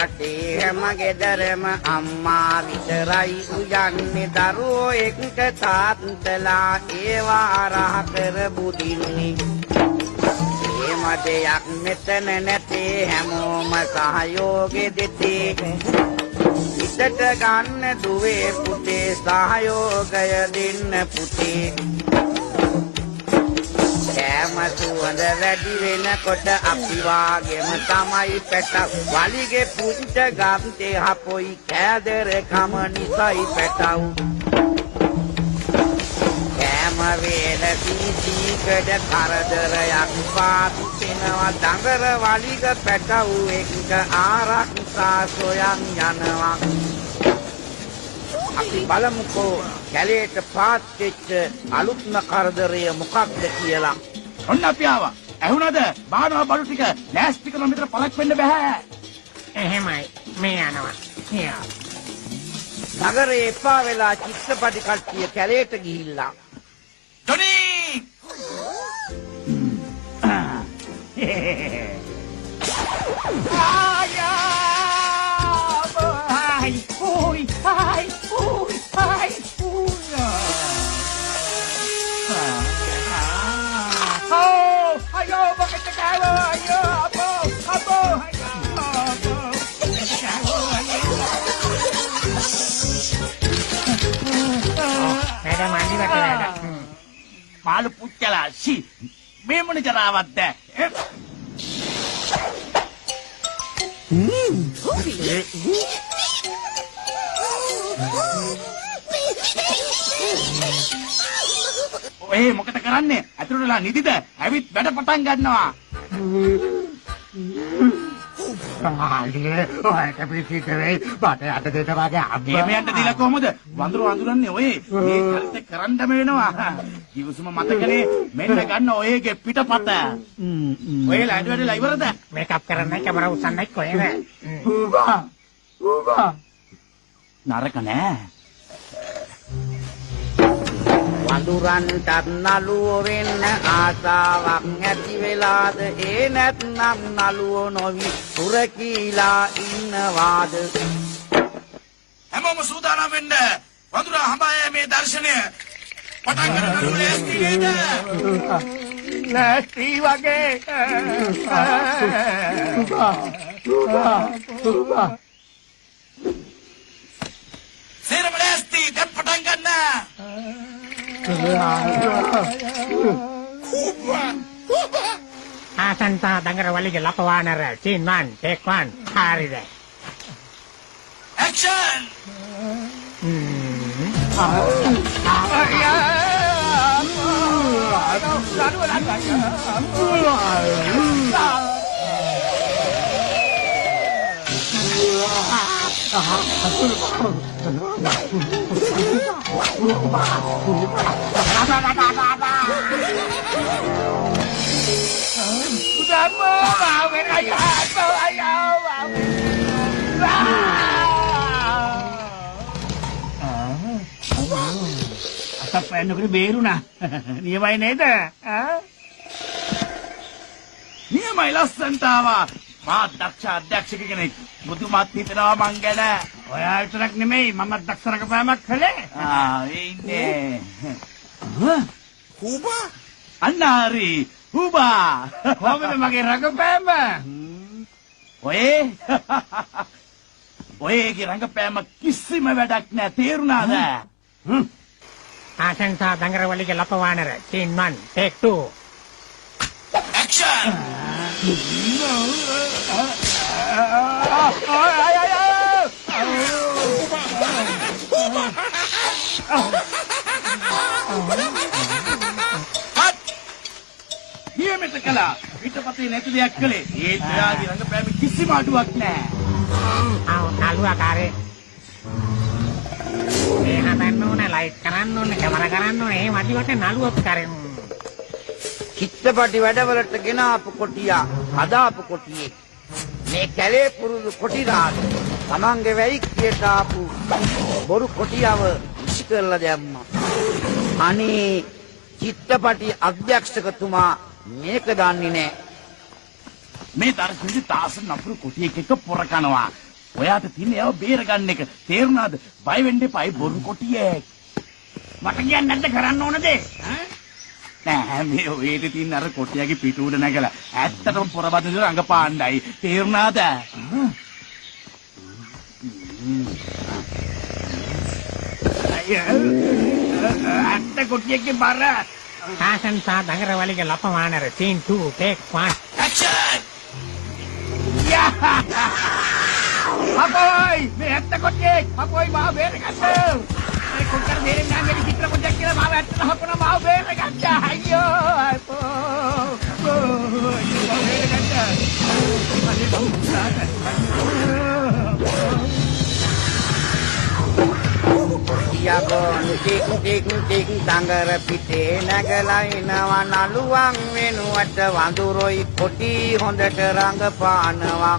රටේ හැම ගෙදරම අම්මා විතරයි උයන්නේ දරුවෝ එක්ක තාත්තලා ඒවා රහ කර බුදින්නේ එහෙම දෙයක් මෙතන නැතේ හැමෝම සහයෝගෙ දෙතේ හිතට ගන්න දුවේ පුතේ සහයෝගය දෙන්න පුතේ කෑම සුවඳ වැඩි වෙනකොට අපි වාගෙම තමයි පැටව වලිගේ පුංච ගම්තේ හපොයි කෑදර කම නිසයි පැටව කෑම වේල සීසීකඩ කරදරයක් පාතිනවා දඟර වලිග පැටව එක්ක ආරක්ෂා සොයන් යනවා අපි බලමුකෝ කැලේට පාත් වෙච්ච අලුත්ම කරදරය මොකක්ද කියලා. ඔන්න අපි ආවා. ඇහුණද? බානවා බඩු ටික ලෑස්ති කරන මෙතන පළක් වෙන්න බෑ. එහෙමයි. මේ යනවා. හියා. නගරේ එපා වෙලා චිත්‍රපටි කට්ටිය කැලේට ගිහිල්ලා. ටොනි! Malu pucala si memang ni jerawat deh. මොකද කරන්නේ? අතුරුට වෙලා නිදිද? ඇවිත් වැඩ පටන් ගන්නවා. ආලියේ ඔය කැපිසිට වෙයි බට අත දෙට වගේ අම්මා. මේයන්ට දීලා කොහමද? වඳුරු වඳුරන්නේ ඔය. මේ කල්තේ කරන්නම වෙනවා. ජීවසුම මතකනේ මෙන්න ගන්න ඔයගේ පිටපත. ඔය ලයිඩ් වැඩලා ඉවරද? මේකප් කරන්නයි කැමරා උස්සන්නයි කොහෙද? ඌබා. නරක නෑ. වඳුරන්ටත් නළුවෝ වෙන්න ආසාවක් ඇති වෙලාද ඒ නැත්නම් නළුවෝ නොවි සුරකීලා ඉන්නවාද හැමෝම සූදානම් වෙන්න වඳුරා හඹායේ මේ දර්ශනය පටන් ගන්න ලෑස්ති නේද ලෑස්ති වගේ සේරම ලෑස්ති දැන් පටන් ගන්න ආසන්තා දඟර වලිගේ ලපවානර scene 1 take 1 හරිද action Asap enak beruna. Niamai neda. Niamai lasan tawa. Ma daksha daksha kenek. Budu mati terawa manggana. Oya iturak nemei. Mama daksha rakapamak khale. Ini. Huba? Anari. Huba. Hobi memang rakapamak. Oye. Oye rakapamak කිසිම වැඩක් නෑ තේරුණාද? ආසන්තා දඟර වලිගේ ලපවානර scene 1 take 2 action cut නියමිත කළා පිටපතේ නැති දෙයක් කළේ ඒ ත්‍යාගී රංගපෑමේ කිසිම අඩුවක් නෑ නළුවාකාරේ මේ හදන්න ඕන ලයිට් කරන්න ඕන කැමරා කරන්න ඕන එහෙම අදිවට නළුවක් කරෙන් චිත්‍රපටි වැඩවලට ගෙන ආපු කොටියා හදාපු කොටියේ මේ කැලේ පුරුදු කොටි රාජ තමන්ගේ වැයික්කියට ආපු බොරු කොටියව ඉසි කරලා දැම්මා අනේ චිත්‍රපටි අධ්‍යක්ෂකතුමා මේක දන්නේ නෑ මේ දර්ශනයේ තාස නපුරු කොටියෙක් එක්ක පොර කනවා ඔයාට තියෙන ඒවා බේර ගන්න එක. තේරුණාද? බය වෙන්න එපායි බොරු කොටියෙක්. මට කියන්නේ නැද්ද කරන්න ඕන දේ? නෑ මේ ඔයේට තියෙන අර කොටියාගේ පිටු උඩ නැගලා ඇත්තටම පොරබදින රංගපාණ්ඩයි. තේරුණාද? ඇත්ත කොටියක්ගේ බර. ආසන් සා දඟරවලිගේ ලපමානර scene 2 take 1 action! අපෝයි මේ ඇත්ත කොටියෙක්. අපෝයි මාව බේරගන්න. මේ කොටර දෙරෙන් නැංගෙඩි චිත්‍රපටයක් කියලා මාව ඇත්තට හපන මාව බේරගන්න. අයියෝ අපෝ. යබොන් ටික් ටික් ටික් දඟර පිටේ නැගලා එනවා නළුවන් වෙනුවට වඳුරොයි කොටි හොඳට රඟපානවා.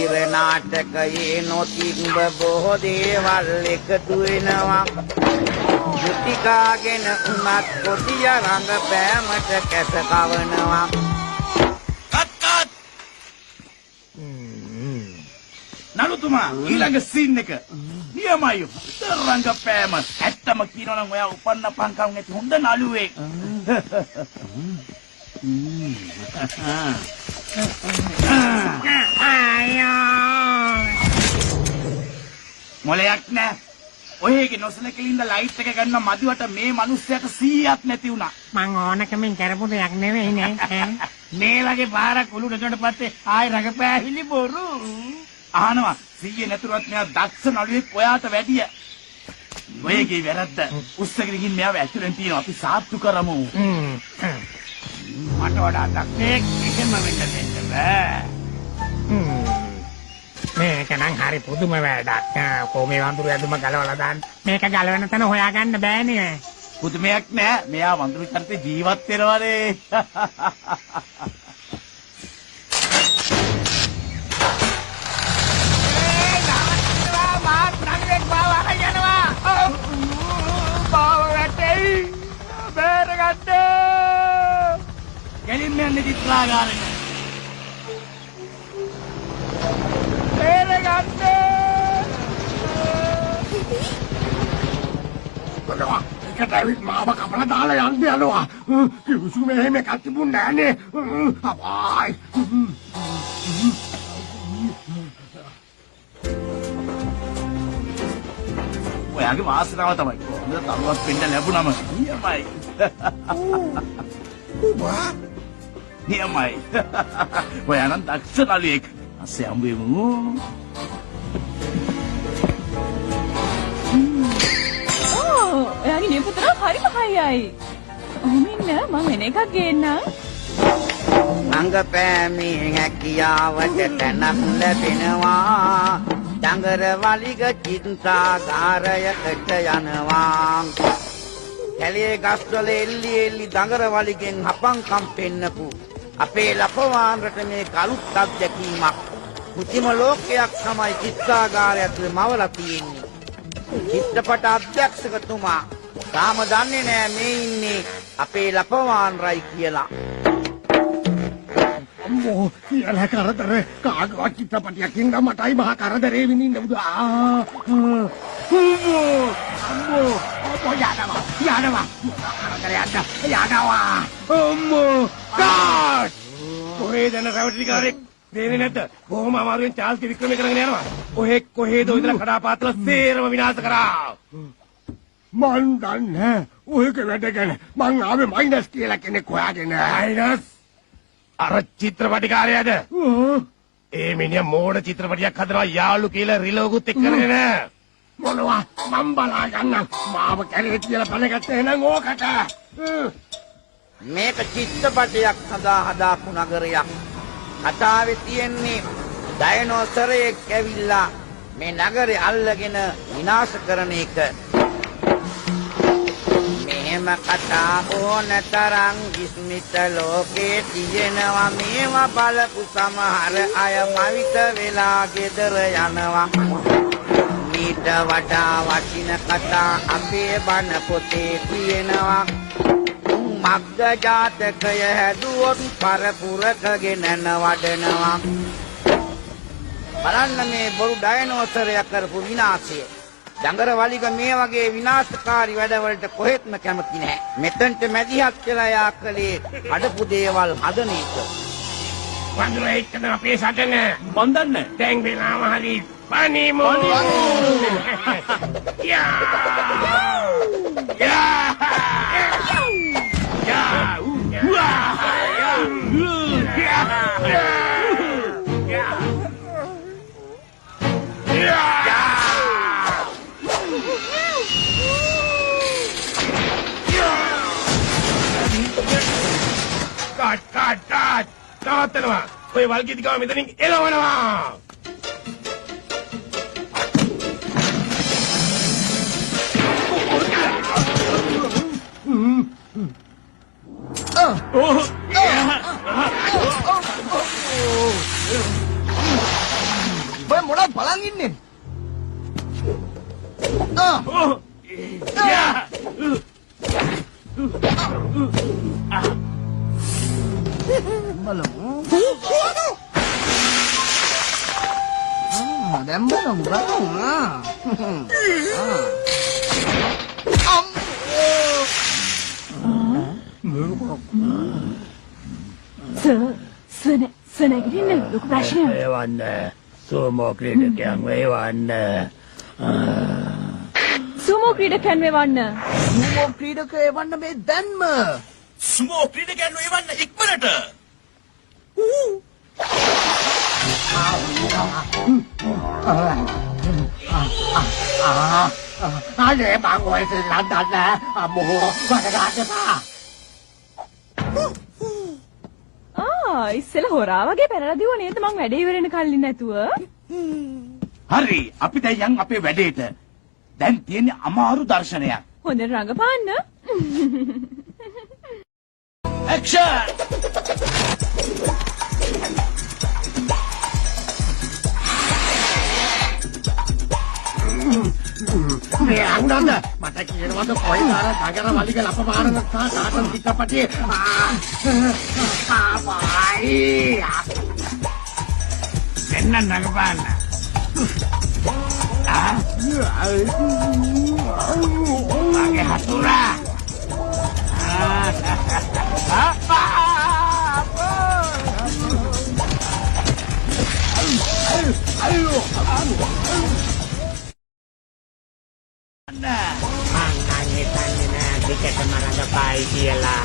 ඉර නාටකයේ නොතිබ්බ බොහෝ දේවල් එකතු වෙනවා. මුතිකාගෙන උනත් කොටිය රඟපෑමට කැස කවනවා. නළුතුමා ඊළඟ සීන් එක නියමයි. හොඳ රංගපෑම. ඇත්තම කියනවනම් ඔයා උපන්න පංකම් ඇති හොඳ නළුවෙක්. මොලයක් නෑ. ඔයගේ නොසලකලින්ද ලයිට් එක ගන්න මදිවට මේ මිනිස්සයාට 100ක් නැති වුණා. මං ඕනකමින් කරපු දෙයක් නෙවෙයි නේ. මේ වගේ පාරක් උළුට දෙනට පස්සේ ආයි රඟපෑහිලි බොරු. අහනවා 100 නැතුවත් මෙයා දක්ෂ නළුවෙක් ඔයාට වැඩිය. ඔයගේ වැරද්ද උස්සගෙන ගිහින් මෙයාව ඇතුලෙන් තියනවා. අපි සාත්තු කරමු. මට වඩා දක්ෂෙක් එහෙම වෙන්න දෙන්න බෑ. මේක නම් හරි පුදුම වැඩක්. කොහොමේ වඳුරු ඇදුම ගලවලා දාන්න. මේක ගලවන තැන හොයාගන්න බෑනේ. පුදුමයක් නෑ. මෙයා වඳුරු චරිතේ ජීවත් වෙනවනේ. Gelin men චිත්‍රාගාරෙට. බලවා එකට ඇවිත් මාව කපලා දාලා යන්න යනවා. කිව්සු මෙහෙම එකක් තිබුණ නෑනේ. අප්පායි. ඔයාගේ වාසනාව තමයි. හොඳ තරුවක් වෙන්න ලැබුණම නියමයි. වා නියමයි. ඔයා නම් දක්ෂ නළුවෙක්. අස්සේ හම්බෙමු. ඔයාගේ නියපොතට හරිම හයියයි. ඔහොම ඉන්න මම වෙන එකක් ගේන්නම්. රංගපෑමේ හැකියාවට තැනක් ලැබෙනවා. දඟර වලිග චිත්‍රාගාරයකට යනවා. කැලේ ගස්වල එල්ලි එල්ලි දඟර වලිගෙන් හපංකම් පෙන්නපු අපේ ලපවාන්රට මේ කලුත් අත්දැකීමක්. මුතිම ලෝකයක් තමයි චිත්‍රාගාරය ඇතුලේ මවලා තියෙන්නේ. චිත්‍රපට අධ්‍යක්ෂකතුමා තාම දන්නේ නෑ මේ ඉන්නේ අපේ ලපවාන්රයි කියලා. අම්මෝ කියලා කරදර කාගවත් චිත්‍රපටයකින් මටයි මහා කරදරේ විඳින්න බුදා. අම්මෝ ඔබ යනවා. කරදරයක් යනවා. අම්මෝ කාට් කොහෙද යන රැවටිකාරෙක් දෙන්නේ නැද්ද? කොහොම අමාරුවෙන් චාල්ස් වික්‍රම කරගෙන යනවා. කොහෙද ඉඳලා කඩාපාතල සේරම විනාශ කරා. මන් දන්නේ ඔයක වැඩ ගැන. මං ආවේ මයිනස් කියලා කෙනෙක් හොයාගෙන. මයිනස් අර චිත්‍රපටිකාරයාද? ඒ මිනිහා මෝඩ චිත්‍රපටියක් හදනවා යාළු කියලා රිලෝගුත් එක්ක කරගෙන. මොනවා මම බලා ගන්න. මාව කැලේ කියලා පණගත්තේ නම් ඕකට. මේක චිත්‍රපටයක් හදාපු නගරයක්. කතාවේ තියෙන්නේ ඩයිනෝසරයෙක් ඇවිල්ලා මේ නගරේ අල්ලගෙන විනාශ කරන එක. මෙහෙම කතා ඕන තරම් විස්මිත ලෝකේ තියෙනවා. මේවා බලපු සමහර අය මවිත වෙලා ගෙදර යනවා. ඊට වඩා වටින කතා අපේ බණ පොතේ තියෙනවා. මග්ග ජාතකය හැදුවොත් පරපුරකගෙන වඩනවා. බලන්න මේ බොරු ඩයනෝසරයක් කරපු විනාශය. දඟර වලිග මේ වගේ විනාශකාරී වැඩවලට කොහෙත්ම කැමති නැහැ. මෙතනට මැදිහත් වෙලා යා කලේ අඩපු දේවල් හදන එක. වඳුරා එක්කද අපේ සටන මන් දන්නේ දැන් වෙලාව හරි පනිමු යා කාට් නවත්තනවා ඔය වල්ගීතිකව මෙතනින් එළවනවා ඔය මොනවද බලන් ඉන්නේ? දැන් නැගිටින්න ලොකු ප්‍රශ්නයක්. එවන්න සෝමෝ ක්‍රීඩකයන් වේවන්න සුමෝ ක්‍රීඩකයන් වෙවන්න. සුමෝ ක්‍රීඩකයෝ එවන්න මේ දැන්ම. සුමෝ ක්‍රීඩකයන් එවන්න ඉක්මනට. අනේ මං ඔය ලන්දන්න අම්මෝ වඩගන්නවා ඉස්සෙල්ලා හොරා වගේ පැනලා දිව නේද මං වැඩේ ඉවර වෙන කල්ලි නැතුව. හරි අපි දැන් යන් අපේ වැඩේට. දැන් තියෙන්නේ අමාරු දර්ශනයක්. හොඳට රඟපාන්න. ඇක්ෂන්! මේ අහුනන්ද මට කියනවද කොයිද අර නගර වලිග ලපමාරන සහ සාටන් චිත්‍රපටයේ ආයි එන්න නගපාන්න. මගේ හතුරා. කියලා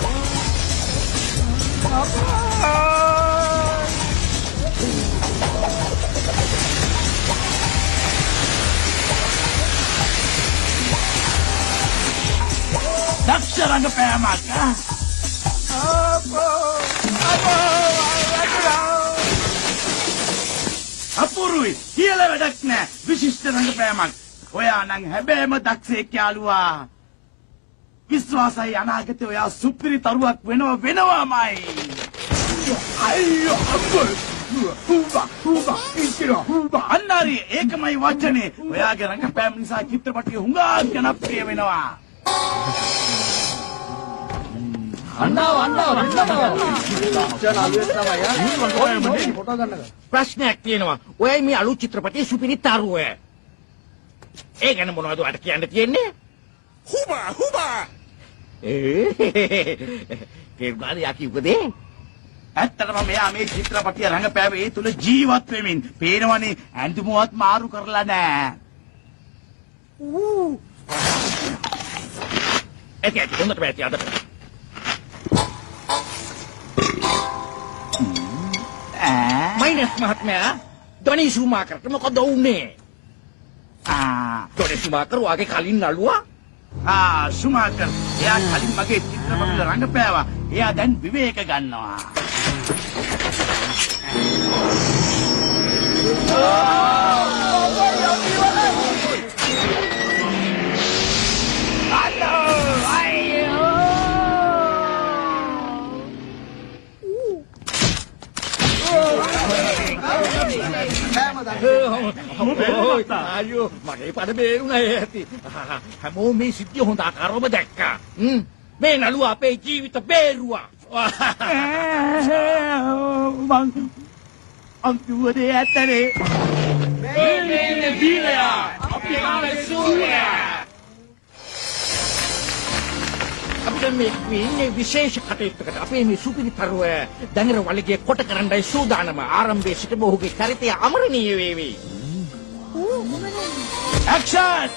දක්ෂ රංගපෑමක්. අපුරුයි කියලා වැඩක් නෑ. විශිෂ්ට රංගපෑමක්. ඔයා නම් හැබෑම දක්ෂයෙක් යාළුවා. විශ්වාසයි අනාගතේ ඔයා සුපිරි තරුවක් වෙනවාමයි. අයියෝ හුබා අන්නාරි ඒකමයි වචනේ. ඔයාගේ රංගපෑම නිසා චිත්‍රපටිය හුඟා ජනප්‍රිය වෙනවා. ප්‍රශ්නයක් තියෙනවා. ඔයයි මේ අලුත් චිත්‍රපටයේ සුපිරි තරුව. ඒ ගැන මොනවද ඔයාලට කියන්න තියෙන්නේ? හුබා කෙර්ගාරියා කිව්වද? ඇත්තටම මෙයා මේ චිත්‍රපටිය රංගපෑවේ ඒ තුල ජීවත් වෙමින් පේනවනේ ඇඳුමවත් මාරු කරලා නෑ. ඒක හොඳට වැටි අදට. මයිනස් මහත්මයා ඩොනි ෂූමාකර්ට මොකද වුනේ? ඩොනි ෂූමාකර් වාගේ කලින් නළුවා? ෂූමාකර් එයා කලින් මගේ චිත්‍රපටවල රංගපෑවා. එයා දැන් විවේක ගන්නවා. අයියෝ මගේ පඩ බේරුණා ඇති. හැමෝම මේ සිද්ධිය හොඳ ආකාරවම දැක්කා. මේ නළුවා අපේ ජීවිත බේරුවා. මං කිව්වද ඇත්තනේ අපිට මේ ඉන්නේ විශේෂ කටයුත්තකට. අපේ මේ සුපිරි තරුව දඟර වලිගේ කොට කරන්නයි සූදානම. ආරම්භයේ සිට ඔහුගේ චරිතය අමරණීය වේවි. ඇක්ෂන්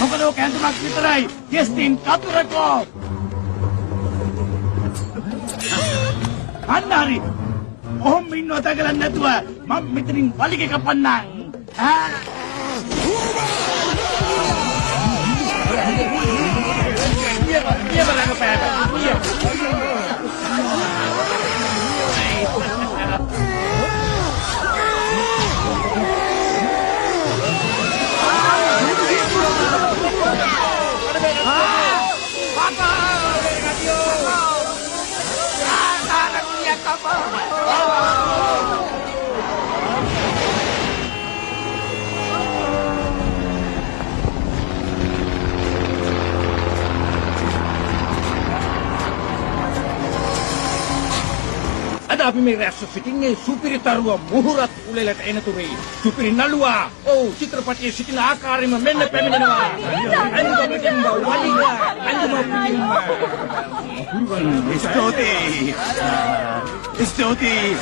මොකද ඔක ඇඳුමක් විතරයි ගෙස්ටින් කතුරකෝ අන්නරි ඔහොම ඉන්නව තකලන්න නැතුව මම මෙතනින් වලිග කපන්නම් අද අපි මේ රැස්ව සිටින්නේ සුපිරි තරුව මුහුරත් උලෙලට එනතුරුයි. සුපිරි නළුවා ඔව් චිත්‍රපටයේ සිටින ආකාරයෙන්ම මෙන්න පැමිණෙනවා. අන්දමකින් වලිග ස්තුතියි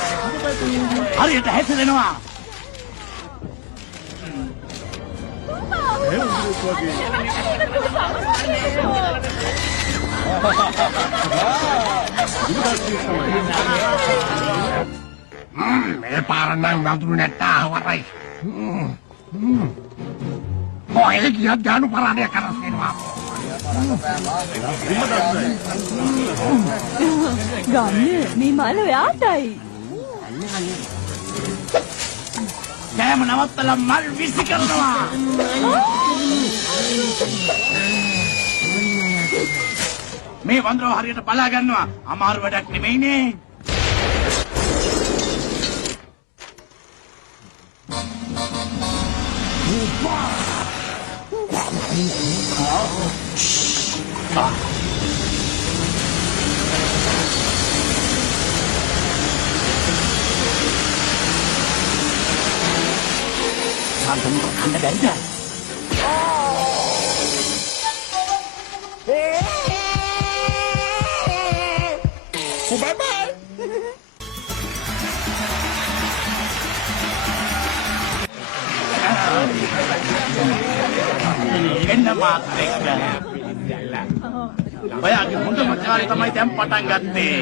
හරියට හැසිරෙනවා මේ පාරනම් වතුරු නැට්ටා වරයි. මොයේ කිය ගානු පරාණය කරස්සෙනවා. ගන්න මේ මල ඔයාටයි. කෑම නවත්තලා මල් විසි කරනවා මේ වඳුරව හරියට බලා ගන්නවා අමාරු වැඩක් නෙමෙයිනේ සාන්තම කන්න බැරිද? බයි එන්න මාත්‍රෙක් ඔයාගේ හොඳම කාර්යය තමයි දැන් පටන් ගත්තේ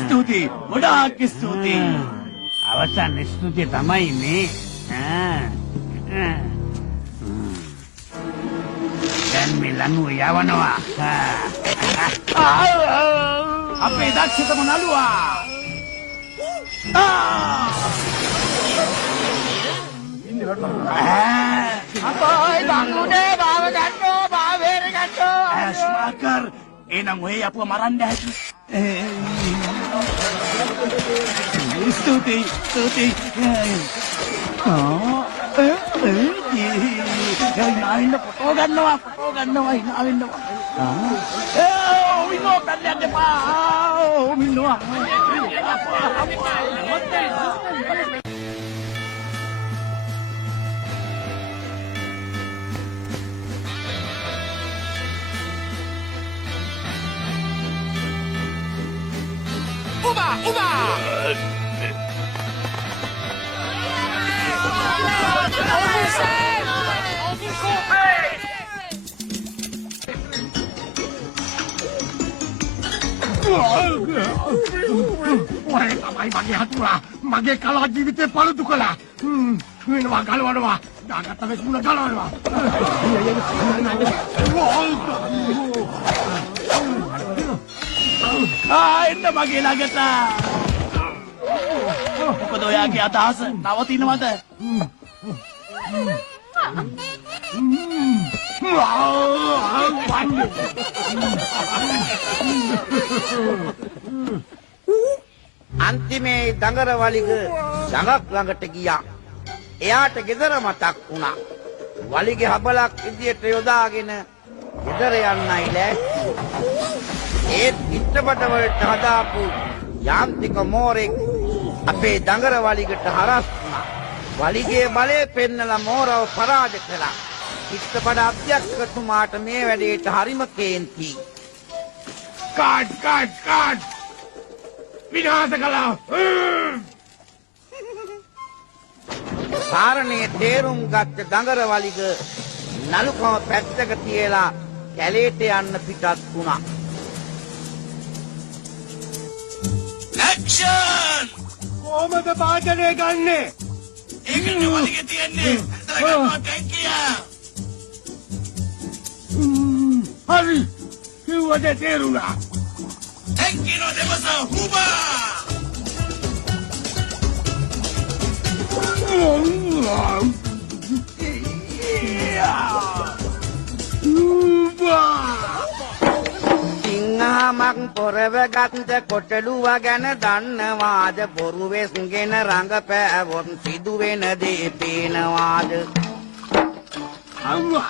ස්තුතියි ගොඩාක් ස්තුතියි අවසන් ස්තුතිය තමයි මේ. දැන් මේ ලනුව යවනවා. අපේ දක්ෂතම නළුවා අපෝයි බංගුනේ බාව ගන්නෝ බාව වේර ගන්නෝ. ඇස්මාකර් එනම් ඔය අපුව මරන්න ඇති ස්තුතියි ඉන්න ෆොටෝ ගන්නවා ඔමිනෝ පැල්ලයක් දෙපා ඔමිනෝ Uba! Wahai tamai mage hatulah, mage kalah jibite palu tukala. Ini wah galau wah, jangan tapi semua galau wah. එන්න මගේ ළඟට මොකද ඔයාගේ අදහස නවතිනවද අන්තිමේ දඟරවලිග දඟක් ළඟට ගියා. එයාට ගෙදර මතක් වුණා. වලිගේ හබලක් විදියට යොදාගෙන ගෙදර යන්නයි ලෑස්ති. ඒත් ඉත්තපට වලට හදාපු යාන්ත්‍රික මෝරෙක් අපේ දඟරවලිගට හරස් වුණා. වලිගේ බලය පෙන්නලා මෝරව පරාජය කළා. ඉත්තපට අධ්‍යක්ෂකතුමාට මේ වැඩේට හරිම කේන්ති. කාඩ් විනාශ කළා. කාරණේ තේරුම් ගත්ත දඟරවලිග නළුකම පැත්තක තියලා කැලේට යන්න පිටත් වුණා. ඇක්ෂන්! කොහමද පාදනය ගන්නෙ? ඒකට වලිගේ තියන්නේ. අතලකම ටැංකියා. හරි. කිව්වද තේරුණා. ටැංකියෝ දෙවස හුබා! සිංහමක් පොරව ගත්ත කොටලුව ගැන දන්නවාද? බොරු වෙස්ගෙන රඟපෑවොත් සිදුවෙන දේ පේනවාද? අම්මෝ